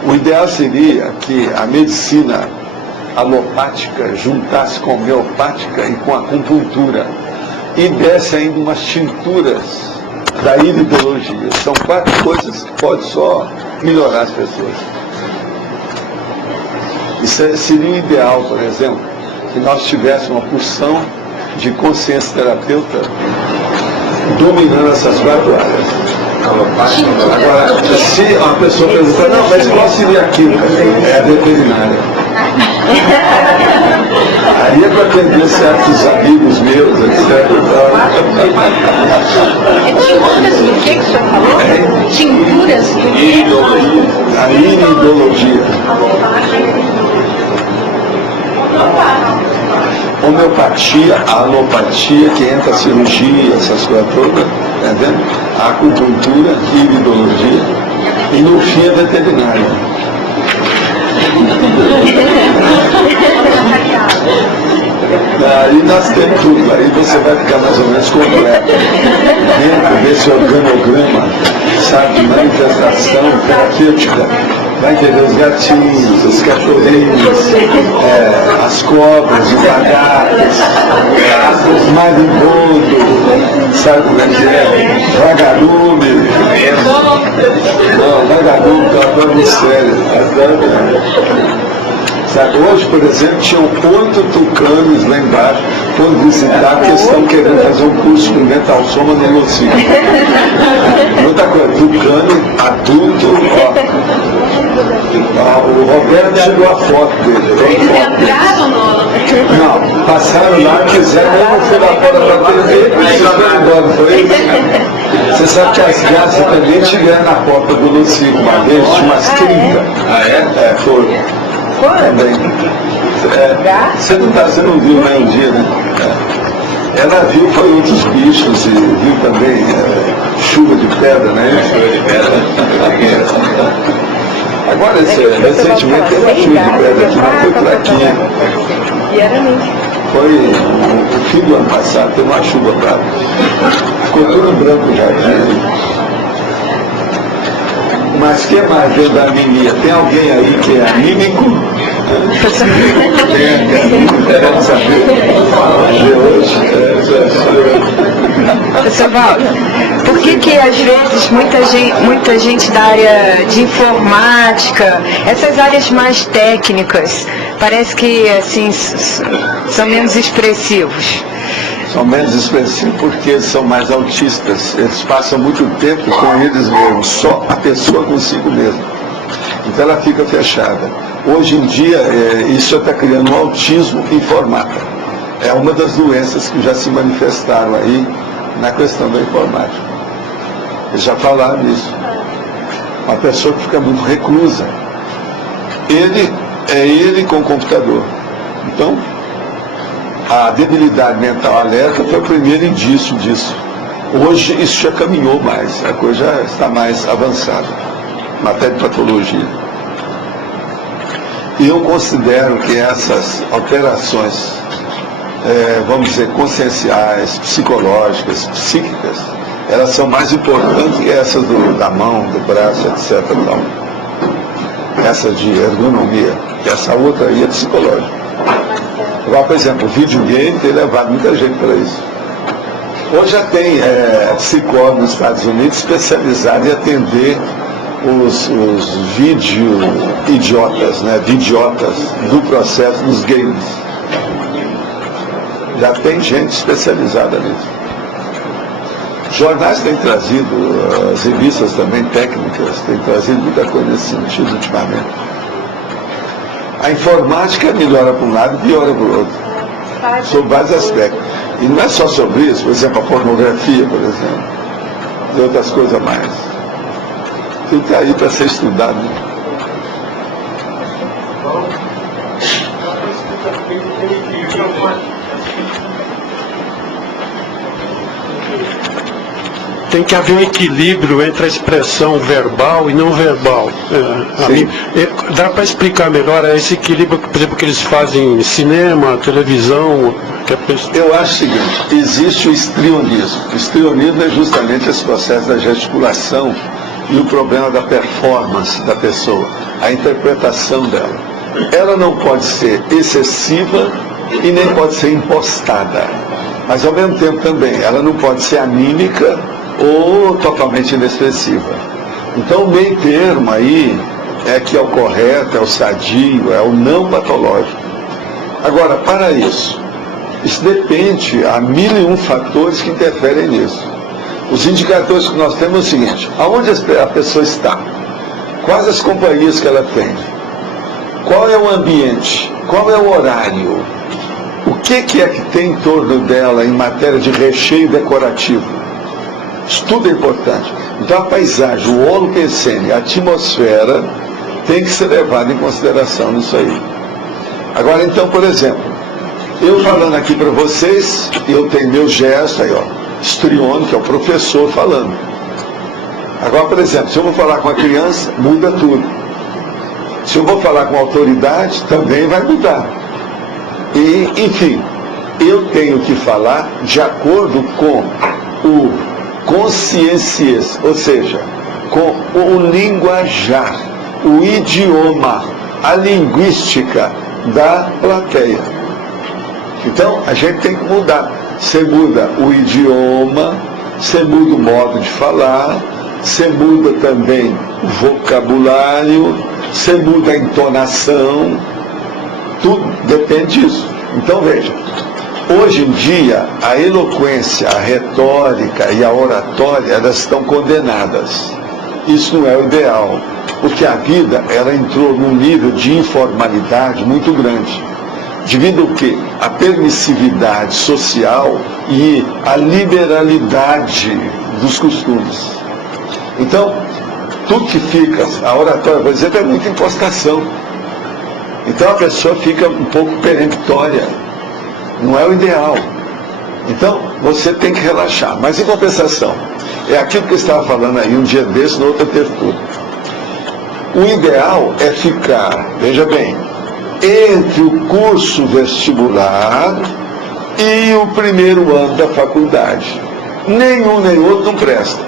O ideal seria que a medicina alopática juntasse com a homeopática e com a acupuntura e desse ainda umas tinturas da iridologia. São 4 coisas que podem só melhorar as pessoas. Isso seria o ideal, por exemplo, que nós tivéssemos uma porção de consciência terapeuta dominando essas 4 áreas. Agora, se uma pessoa perguntar, não, mas qual seria aquilo? É a veterinária. Aí é para atender certos amigos meus, etc. Tinturas do que o senhor falou? Tinturas do que? Iridologia. A iridologia. Homeopatia, a alopatia, que entra a cirurgia, essas coisas todas, tá vendo? A acupuntura, iridologia, e no fim a veterinária. Aí nós temos tudo, aí você vai ficar mais ou menos completo. Dentro desse organograma, sabe, de manifestação terapêutica, vai entender os gatinhos, os cachorrinhos, as cobras, os lagartos, os marimbondos, sabe como é que é? Vagalume. Não, vagalume, eu adoro mistério. Sabe, hoje, por exemplo, tinham 8 tucanos lá embaixo, quando visitar, que estão querendo fazer um curso com mental soma no Locico. Outra coisa, tucano, adulto, o Roberto tirou a foto dele. Eles entraram no... Não, passaram lá, quiseram, eu não fui lá fora para TV, e foram embora, foi isso? Você sabe que as gatas também tiveram na porta do Locico uma vez, tinha umas 30. Ah, é? Foram. Também. Você não viu nem um dia, né? Ela viu, foi outros bichos e viu também chuva de pedra, né? Chuva de pedra. Agora, recentemente teve uma chuva de pedra aqui, mas foi fraquinha. Foi o fim do ano passado, teve uma chuva brava. Ficou tudo branco já. Mas o que mais vem da anemia? Tem alguém aí que é anímico? Vamos saber. Professor Valdo, por que às vezes muita gente da área de informática, essas áreas mais técnicas, parece que assim são menos expressivos? São menos expressivos porque eles são mais autistas. Eles passam muito tempo com eles mesmos, só a pessoa consigo mesmo. Então ela fica fechada. Hoje em dia, isso está criando um autismo informático. É uma das doenças que já se manifestaram aí na questão da informática. Eles já falaram nisso. Uma pessoa que fica muito reclusa. Ele com o computador. Então, a debilidade mental alerta foi o primeiro indício disso. Hoje isso já caminhou mais, a coisa já está mais avançada, matéria de patologia. E eu considero que essas alterações vamos dizer, conscienciais, psicológicas, psíquicas, elas são mais importantes que essas da mão, do braço, etc. Não. Essa de ergonomia, essa outra aí é psicológica. Agora, por exemplo, o videogame tem levado muita gente para isso. Hoje já tem psicólogo nos Estados Unidos especializado em atender os idiotas, né, idiotas do processo dos games. Já tem gente especializada nisso. Jornais têm trazido, as revistas também técnicas, têm trazido muita coisa nesse sentido ultimamente. A informática melhora para um lado e piora para o outro, sob vários aspectos. E não é só sobre isso, por exemplo, a pornografia, por exemplo, e outras coisas mais. Tudo está aí para ser estudado. Tem que haver um equilíbrio entre a expressão verbal e não verbal. Dá para explicar melhor esse equilíbrio, por exemplo, que eles fazem em cinema, televisão? Eu acho o seguinte, existe o histrionismo. O histrionismo é justamente esse processo da gesticulação e o problema da performance da pessoa, a interpretação dela. Ela não pode ser excessiva e nem pode ser impostada, mas ao mesmo tempo também, ela não pode ser anímica ou totalmente inexpressiva. Então o meio termo aí é que é o correto, é o sadio, é o não patológico. Agora, para isso depende, há 1001 fatores que interferem nisso. Os indicadores que nós temos é o seguinte: aonde a pessoa está, quais as companhias que ela tem, qual é o ambiente, qual é o horário, o que é que tem em torno dela em matéria de recheio decorativo. Isso tudo é importante. Então a paisagem, o holopensene, a atmosfera tem que ser levada em consideração nisso aí. Agora então, por exemplo, eu falando aqui para vocês, eu tenho meu gesto aí, ó, histriônico, que é o professor falando. Agora, por exemplo, se eu vou falar com a criança, muda tudo. Se eu vou falar com a autoridade, também vai mudar. E, enfim, eu tenho que falar de acordo com o consciências, ou seja, com o linguajar, o idioma, a linguística da plateia. Então, a gente tem que mudar. Você muda o idioma, você muda o modo de falar, você muda também o vocabulário, você muda a entonação, tudo depende disso. Então, veja, hoje em dia, a eloquência, a retórica e a oratória, elas estão condenadas. Isso não é o ideal, porque a vida, ela entrou num nível de informalidade muito grande, devido ao quê? A permissividade social e a liberalidade dos costumes. Então, tudo que fica, a oratória, por exemplo, é muita impostação. Então a pessoa fica um pouco peremptória. Não é o ideal. Então, você tem que relaxar. Mas em compensação, é aquilo que eu estava falando aí um dia desse, no outro teve tudo. O ideal é ficar, veja bem, entre o curso vestibular e o primeiro ano da faculdade. Nenhum nem outro não presta.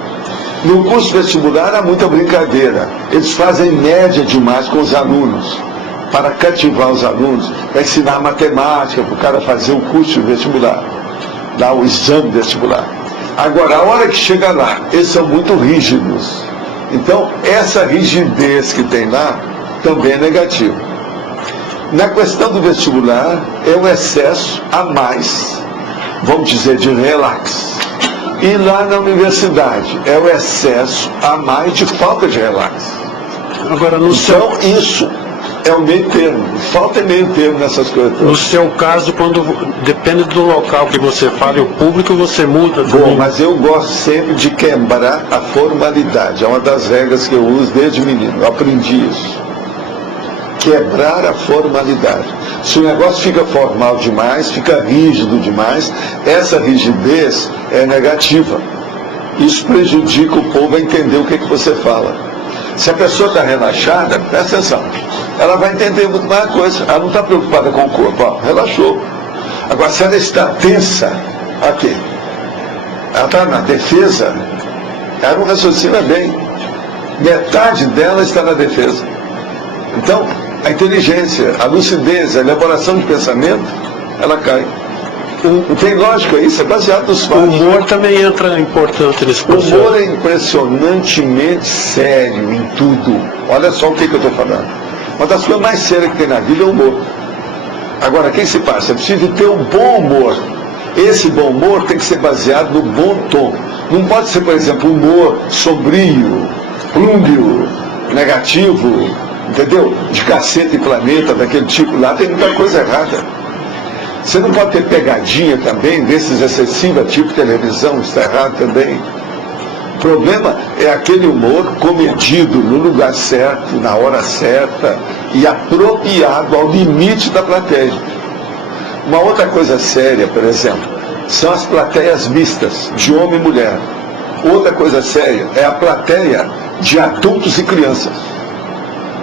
No curso vestibular há muita brincadeira. Eles fazem média demais com os alunos, para cativar os alunos, para ensinar matemática, para o cara fazer o curso vestibular, dar o exame vestibular. Agora, a hora que chega lá, eles são muito rígidos. Então, essa rigidez que tem lá também é negativa. Na questão do vestibular, é um excesso a mais, vamos dizer, de relax. E lá na universidade, é o excesso a mais de falta de relax. Agora, então, isso é o meio termo. Falta meio termo nessas coisas. No seu caso, quando depende do local que você fala e o público, você muda. Bom, mas eu gosto sempre de quebrar a formalidade. É uma das regras que eu uso desde menino. Eu aprendi isso. Quebrar a formalidade. Se o negócio fica formal demais, fica rígido demais, essa rigidez é negativa. Isso prejudica o povo a entender o que você fala. Se a pessoa está relaxada, presta atenção, ela vai entender muito mais coisa. Ela não está preocupada com o corpo, ó, relaxou. Agora, se ela está tensa, aqui, ela está na defesa, ela não raciocina bem. Metade dela está na defesa. Então, a inteligência, a lucidez, a elaboração de pensamento, ela cai. Não tem lógica isso, é baseado nos fatos. O humor também entra importante nesse O processo. humor é impressionantemente sério em tudo. Olha só o que eu estou falando. Uma das coisas mais sérias que tem na vida é o humor. Agora, o que se passa? É preciso ter um bom humor. Esse bom humor tem que ser baseado no bom tom. Não pode ser, por exemplo, humor sombrio, plúmbio, negativo, entendeu? De cacete e planeta, daquele tipo lá, tem muita coisa errada. Você não pode ter pegadinha também, desses excessivos, tipo televisão, está errado também. O problema é aquele humor comedido no lugar certo, na hora certa e apropriado ao limite da plateia. Uma outra coisa séria, por exemplo, são as plateias mistas, de homem e mulher. Outra coisa séria é a plateia de adultos e crianças.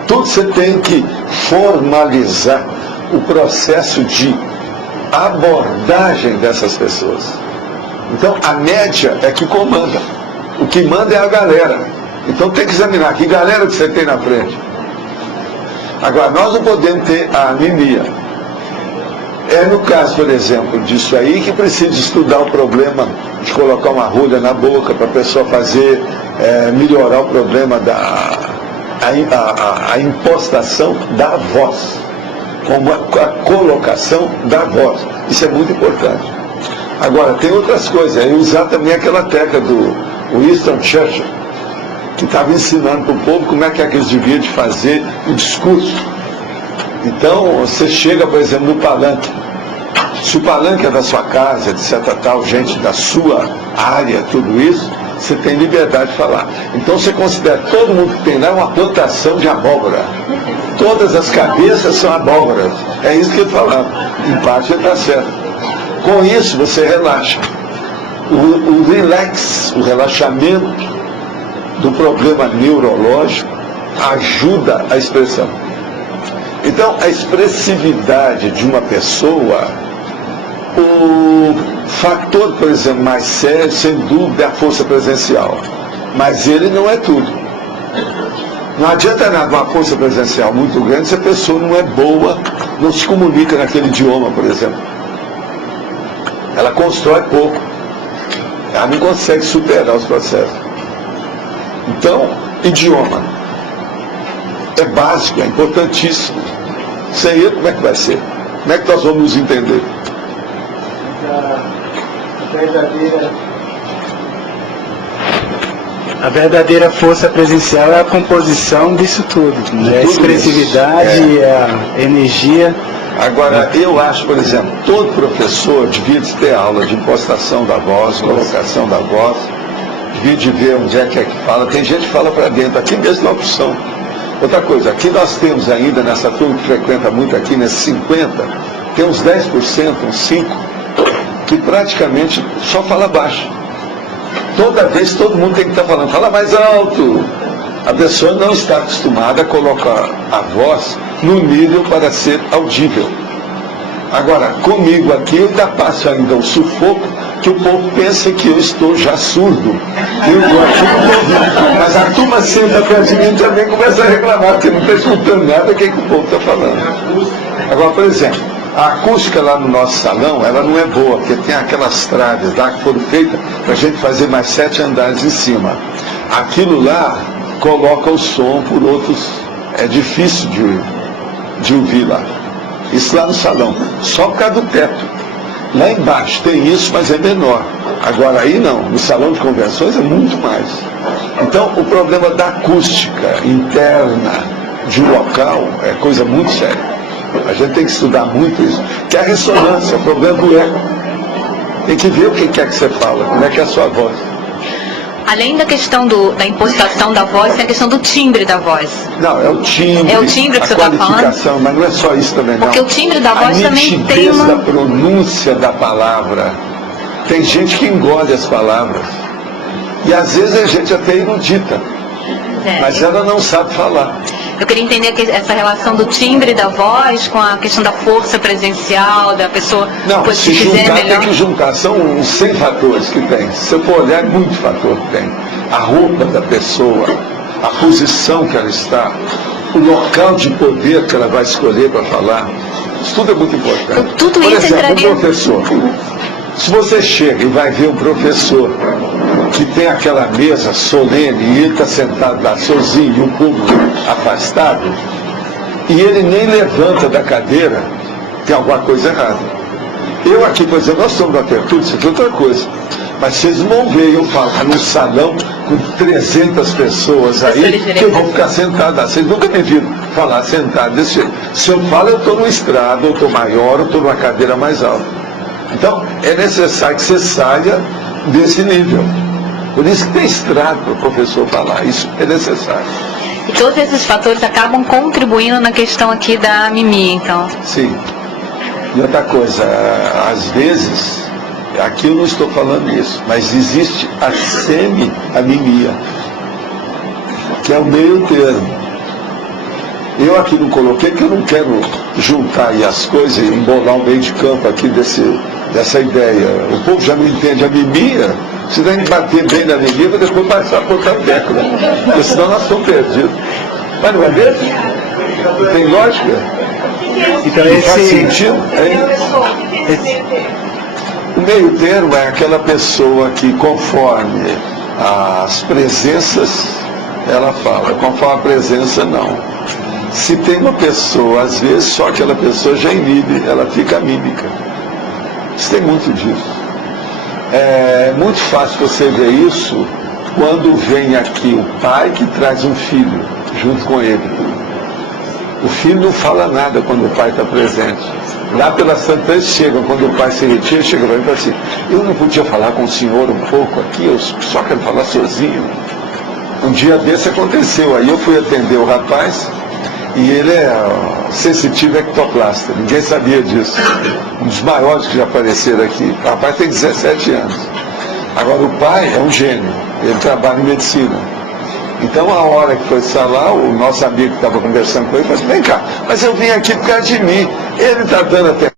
Tudo você tem que formalizar o processo de abordagem dessas pessoas. Então, a média é que comanda. O que manda é a galera. Então, tem que examinar que galera que você tem na frente. Agora, nós não podemos ter a anemia. É no caso, por exemplo, disso aí, que precisa estudar o problema de colocar uma rolha na boca para a pessoa fazer, melhorar o problema a impostação da voz, como a colocação da voz. Isso é muito importante. Agora, tem outras coisas, é usar também aquela técnica do Winston Churchill, que estava ensinando para o povo como é que eles deviam de fazer o discurso. Então, você chega, por exemplo, no palanque. Se o palanque é da sua casa, etc, tal, gente da sua área, tudo isso, você tem liberdade de falar. Então, você considera todo mundo que tem lá uma plantação de abóbora. Todas as cabeças são abóboras. É isso que ele falava. Em parte ele está certo. Com isso, você relaxa. O relax, o relaxamento do problema neurológico ajuda a expressão. Então, a expressividade de uma pessoa, o fator, por exemplo, mais sério, sem dúvida, é a força presencial. Mas ele não é tudo. Não adianta nada uma força presencial muito grande se a pessoa não é boa, não se comunica naquele idioma, por exemplo. Ela constrói pouco. Ela não consegue superar os processos. Então, idioma é básico, é importantíssimo. Sem ele, como é que vai ser? Como é que nós vamos nos entender? A verdadeira força presencial é a composição disso tudo, né? A expressividade, a energia. Agora, eu acho, por exemplo, todo professor devia de ter aula de impostação da voz, colocação da voz, devia de ver onde é que fala. Tem gente que fala para dentro, aqui mesmo na opção. Outra coisa, aqui nós temos ainda, nessa turma que frequenta muito aqui, nesses 50, tem uns 10%, uns 5%, que praticamente só fala baixo. Toda vez todo mundo tem que estar falando, fala mais alto. A pessoa não está acostumada a colocar a voz no nível para ser audível. Agora, comigo aqui eu ainda passo ainda um sufoco que o povo pensa que eu estou já surdo. Eu estou aqui no ouvido. Mas a turma senta perto de mim também começa a reclamar, porque não está escutando nada do que o povo está falando. Agora, por exemplo, a acústica lá no nosso salão, ela não é boa, porque tem aquelas traves lá que foram feitas para a gente fazer mais 7 andares em cima. Aquilo lá coloca o som por outros, é difícil de ouvir lá. Isso lá no salão, só por causa do teto. Lá embaixo tem isso, mas é menor. Agora aí não, no salão de convenções é muito mais. Então o problema da acústica interna de um local é coisa muito séria. A gente tem que estudar muito isso. Que é a ressonância, o problema do eco. Tem que ver o que é que você fala, como é que é a sua voz. Além da questão da impostação da voz, tem a questão do timbre da voz. Não, é o timbre. É o timbre que você está falando? Mas não é só isso também, não. Porque o timbre da voz também tem uma... A nitidez da pronúncia da palavra. Tem gente que engole as palavras. E às vezes é gente até erudita. Mas ela não sabe falar. Eu queria entender essa relação do timbre da voz com a questão da força presencial, da pessoa Não, depois se quiser juntar, melhor. tem que juntar. São uns 100 fatores que tem. Se eu for olhar, é muito fator que tem. A roupa da pessoa, a posição que ela está, o local de poder que ela vai escolher para falar. Isso tudo é muito importante. Tudo Por isso exemplo, entraria... um professor. Se você chega e vai ver um professor que tem aquela mesa solene e ele está sentado lá sozinho e o público afastado, e ele nem levanta da cadeira, tem alguma coisa errada. Eu aqui, por exemplo, nós estamos na abertura, isso aqui é outra coisa. Mas vocês não veem eu falar num salão com 300 pessoas aí, que eu vou ficar sentado lá. Vocês nunca me viram falar sentado desse jeito. Se eu falo, eu estou no estrado, eu estou maior, eu estou numa cadeira mais alta. Então, é necessário que você saia desse nível. Por isso que tem estrado para o professor falar. Isso é necessário. E todos esses fatores acabam contribuindo na questão aqui da mimia, então. Sim. E outra coisa, às vezes, aqui eu não estou falando isso, mas existe a semi-anemia, que é o meio termo. Eu aqui não coloquei, porque eu não quero juntar aí as coisas e embolar um meio de campo aqui dessa ideia. O povo já não entende a mimia, se tem que bater bem na mimia, para depois passar a botar o teco, né? Porque senão nós estamos perdidos. Mas não é mesmo? Não tem lógica? Então Não faz sentido? O meio termo é aquela pessoa que, conforme as presenças, ela fala, conforme a presença, não. Se tem uma pessoa, às vezes, só aquela pessoa já inibe, ela fica mímica. Isso tem muito disso. É muito fácil você ver isso quando vem aqui o pai que traz um filho junto com ele. O filho não fala nada quando o pai está presente. Lá pelas tantas chegam, quando o pai se retira, chega para mim e fala assim, eu não podia falar com o senhor um pouco aqui, eu só quero falar sozinho. Um dia desse aconteceu, aí eu fui atender o rapaz, e ele é sensitivo ectoplasta, ninguém sabia disso. Um dos maiores que já apareceram aqui. O rapaz tem 17 anos. Agora o pai é um gênio, ele trabalha em medicina. Então a hora que foi lá, o nosso amigo que estava conversando com ele falou assim, vem cá, mas eu vim aqui por causa de mim. Ele está dando até